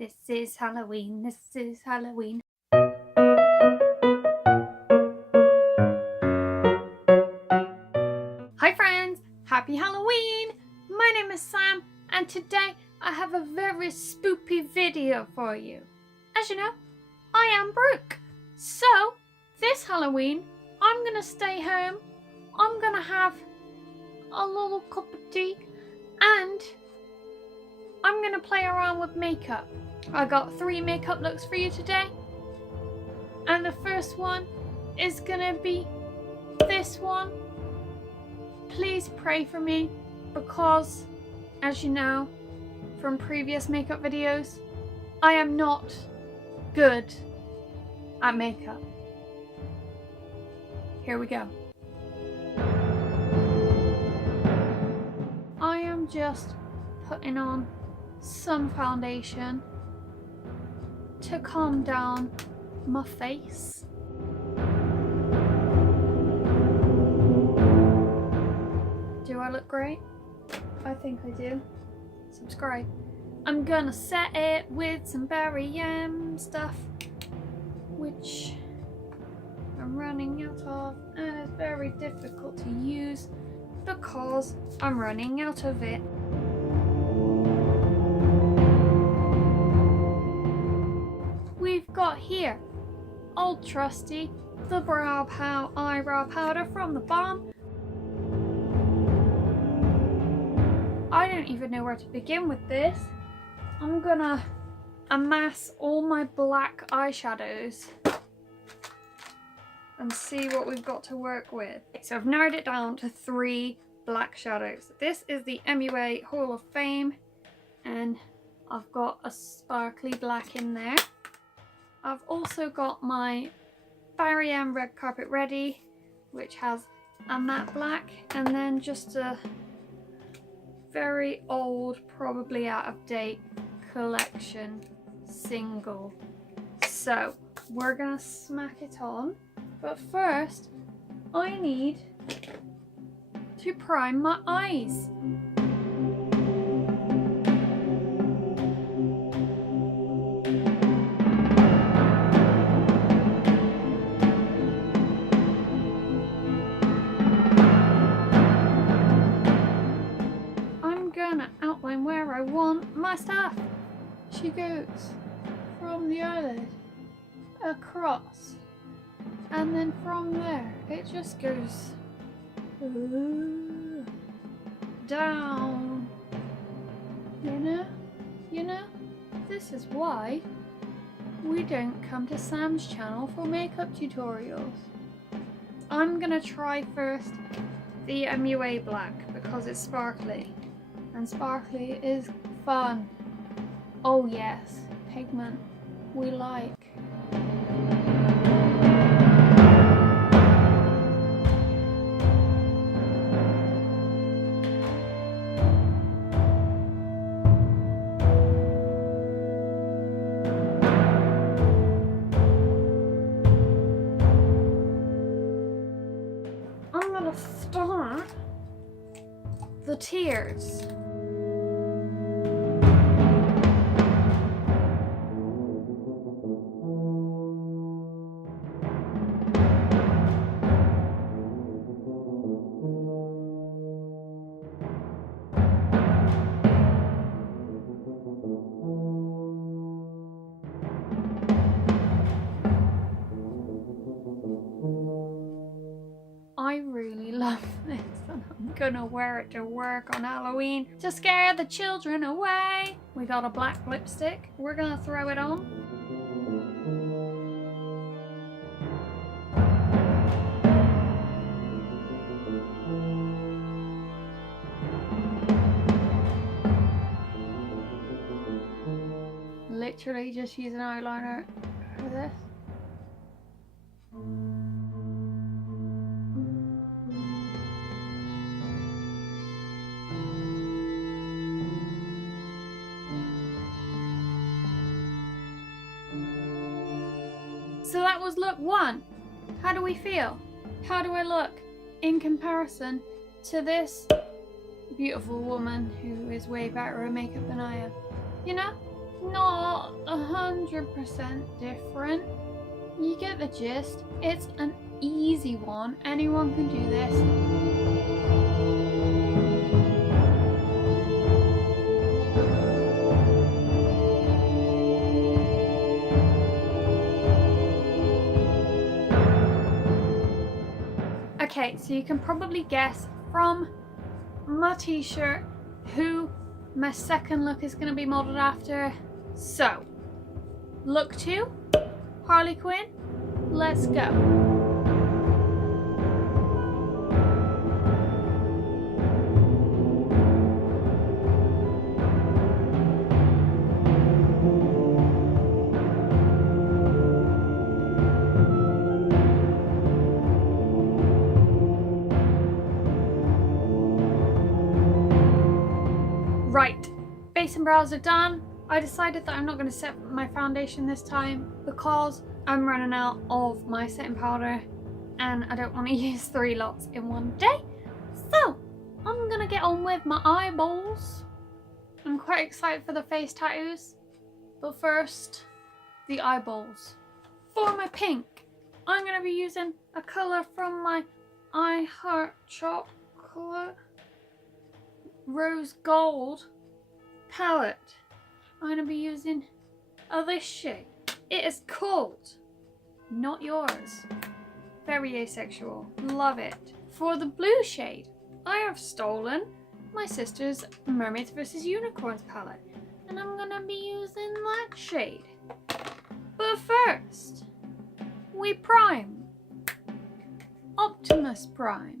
This is Halloween, this is Halloween. Hi friends, happy Halloween! My name is Sam and today I have a very spoopy video for you. As you know, I am Brooke. So, this Halloween, I'm gonna stay home, I'm gonna have a little cup of tea and I'm gonna play around with makeup. I got 3 makeup looks for you today. And the first one is gonna be this one. Please pray for me because, as you know from previous makeup videos, I am not good at makeup. Here we go. I am just putting on some foundation to calm down my face. Do I look great? I think I do. Subscribe. I'm gonna set it with some berry stuff, which I'm running out of, and it's very difficult to use because I'm running out of it. We've got here old trusty, the eyebrow powder from the Balm. I don't even know where to begin with this. I'm gonna amass all my black eyeshadows and see what we've got to work with. So I've narrowed it down to 3 black shadows. This is the MUA Hall of Fame and I've got a sparkly black in there. I've also got my Barry M Red Carpet Ready, which has a matte black, and then just a very old, probably out of date collection single. So we're gonna smack it on, but first I need to prime my eyes. Outline where I want my stuff. She goes from the eyelid across, and then from there it just goes down. You know, this is why we don't come to Sam's channel for makeup tutorials. I'm gonna try first the MUA black because it's sparkly. And sparkly is fun. Oh yes, pigment we like. I'm gonna start the tears. I really love this and I'm gonna wear it to work on Halloween to scare the children away. We got a black lipstick. We're gonna throw it on. Literally just use an eyeliner for this. So that was look 1. How do we feel? How do I look in comparison to this beautiful woman who is way better at makeup than I am? You know? not 100% different. You get the gist. It's an easy one. Anyone can do this. Okay, so you can probably guess from my t-shirt who my second look is going to be modelled after. So, look 2, Harley Quinn, let's go. Right, base and brows are done. I decided that I'm not going to set my foundation this time because I'm running out of my setting powder and I don't want to use 3 lots in one day. So I'm going to get on with my eyeballs. I'm quite excited for the face tattoos, but first the eyeballs. For my pink, I'm going to be using a colour from my I Heart Chocolate Rose Gold palette. I'm going to be using this shade. It is called Not Yours. Very asexual. Love it. For the blue shade, I have stolen my sister's Mermaids vs. Unicorns palette. And I'm going to be using that shade. But first, we prime. Optimus Prime.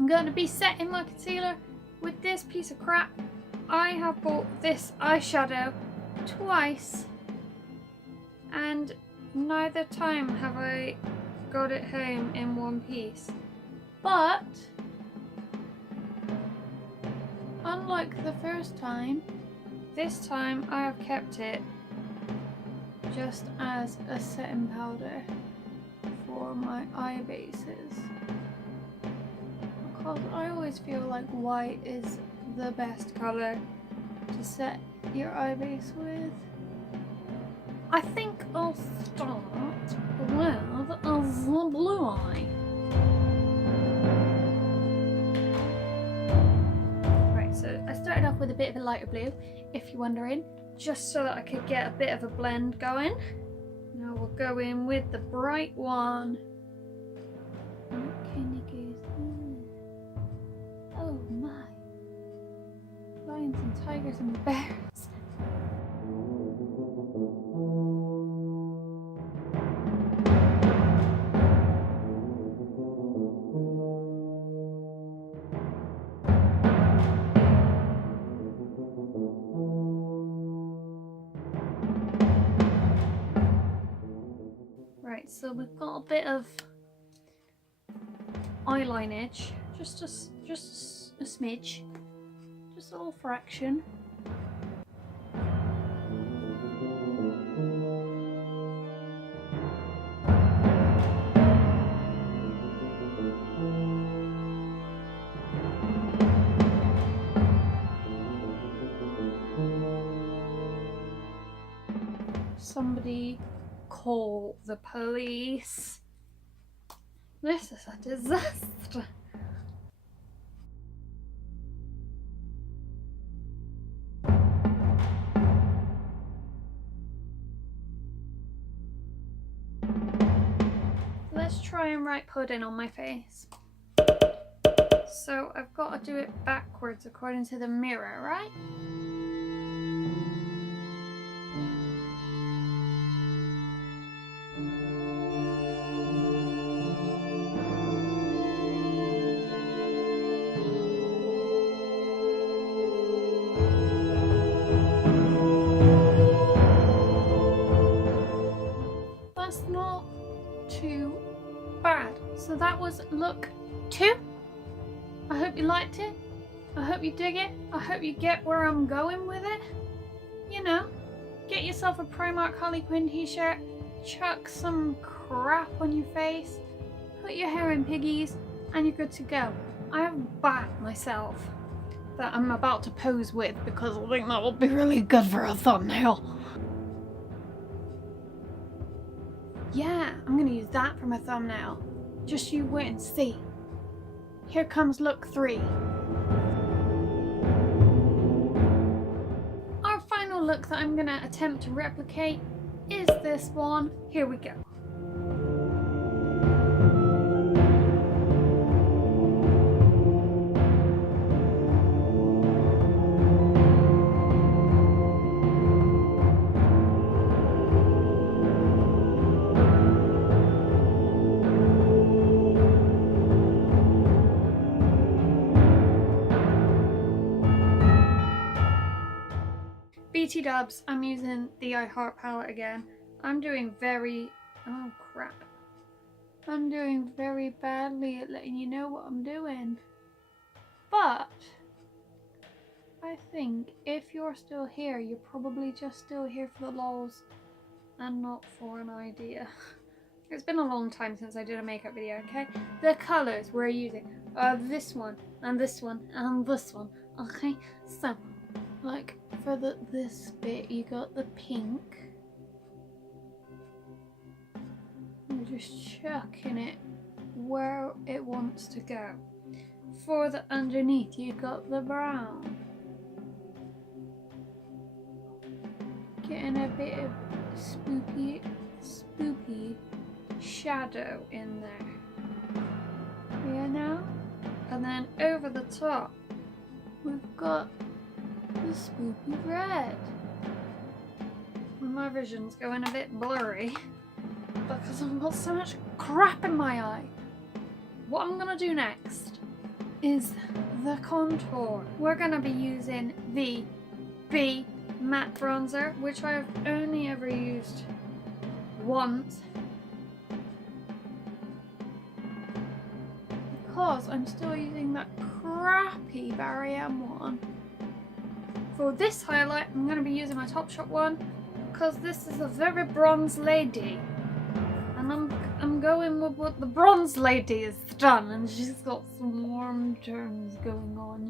I'm going to be setting my concealer with this piece of crap. I have bought this eyeshadow twice and neither time have I got it home in one piece. But unlike the first time, this time I have kept it just as a setting powder for my eye bases. Because I always feel like white is the best colour to set your eye base with. I think I'll start with the blue eye. Right, so I started off with a bit of a lighter blue, if you're wondering, just so that I could get a bit of a blend going. Now we'll go in with the bright one. Oh my. Lions and tigers and bears. Right, so we've got a bit of eyeline edge, just a smidge, just a little fraction. Somebody call the police. This is a disaster. Let's try and write pudding on my face. So I've got to do it backwards according to the mirror, right? That's not too bad. So that was look 2. I hope you liked it. I hope you dig it. I hope you get where I'm going with it. You know, get yourself a Primark Harley Quinn t-shirt, chuck some crap on your face, put your hair in piggies, and you're good to go. I have a bat myself that I'm about to pose with because I think that will be really good for a thumbnail. Yeah, I'm gonna use that for my thumbnail. Just you wait and see. Here comes look 3. Our final look that I'm gonna attempt to replicate is this one. Here we go. BT dubs, I'm using the iHeart palette again. I'm doing very badly at letting you know what I'm doing. But I think if you're still here, you're probably just still here for the lols and not for an idea. It's been a long time since I did a makeup video, okay? The colours we're using are this one and this one and this one, okay? So, like for this bit, you got the pink. You're just chucking it where it wants to go. For the underneath, you got the brown. Getting a bit of spooky shadow in there. You know? And then over the top, we've got the spooky red. My vision's going a bit blurry because I've got so much crap in my eye. What I'm gonna do next is the contour. We're gonna be using the B matte bronzer, which I've only ever used once because I'm still using that crappy Barry M one. For this highlight, I'm going to be using my Topshop one because this is a very bronze lady, and I'm going with what the bronze lady has done, and she's got some warm tones going on,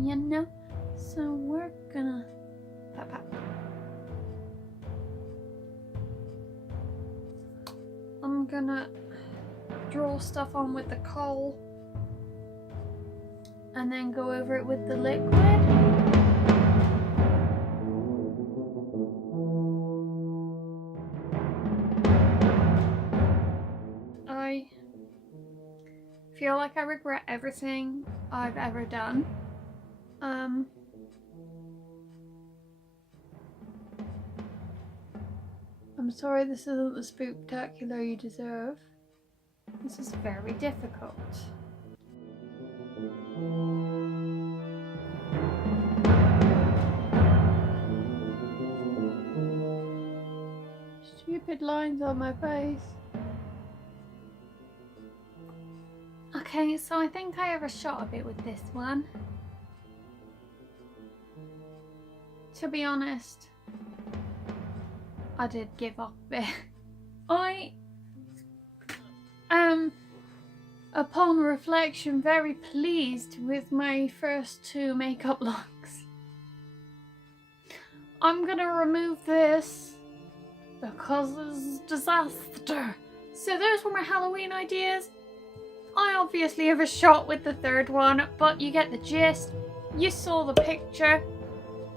you know. So we're gonna pat. I'm gonna draw stuff on with the kohl and then go over it with the liquid. I feel like I regret everything I've ever done. I'm sorry this isn't the spooktacular you deserve. This is very difficult. Stupid lines on my face. Okay, so I think I overshot a bit with this one. To be honest, I did give up a bit. I am, upon reflection, very pleased with my first 2 makeup looks. I'm gonna remove this because it's a disaster. So those were my Halloween ideas. I obviously overshot with the 3rd one, but you get the gist. You saw the picture.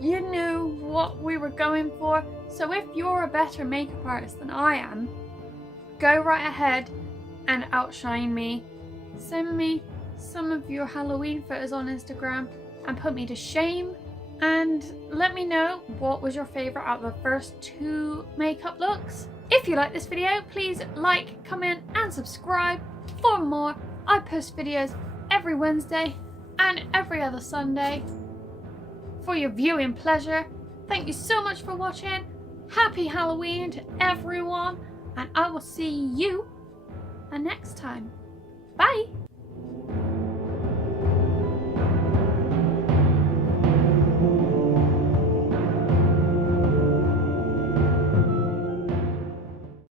You knew what we were going for. So if you're a better makeup artist than I am, go right ahead and outshine me. Send me some of your Halloween photos on Instagram and put me to shame. And let me know what was your favourite out of the first 2 makeup looks. If you like this video, please like, comment and subscribe for more. I post videos every Wednesday and every other Sunday for your viewing pleasure. Thank you so much for watching. Happy Halloween to everyone, and I will see you next time. Bye!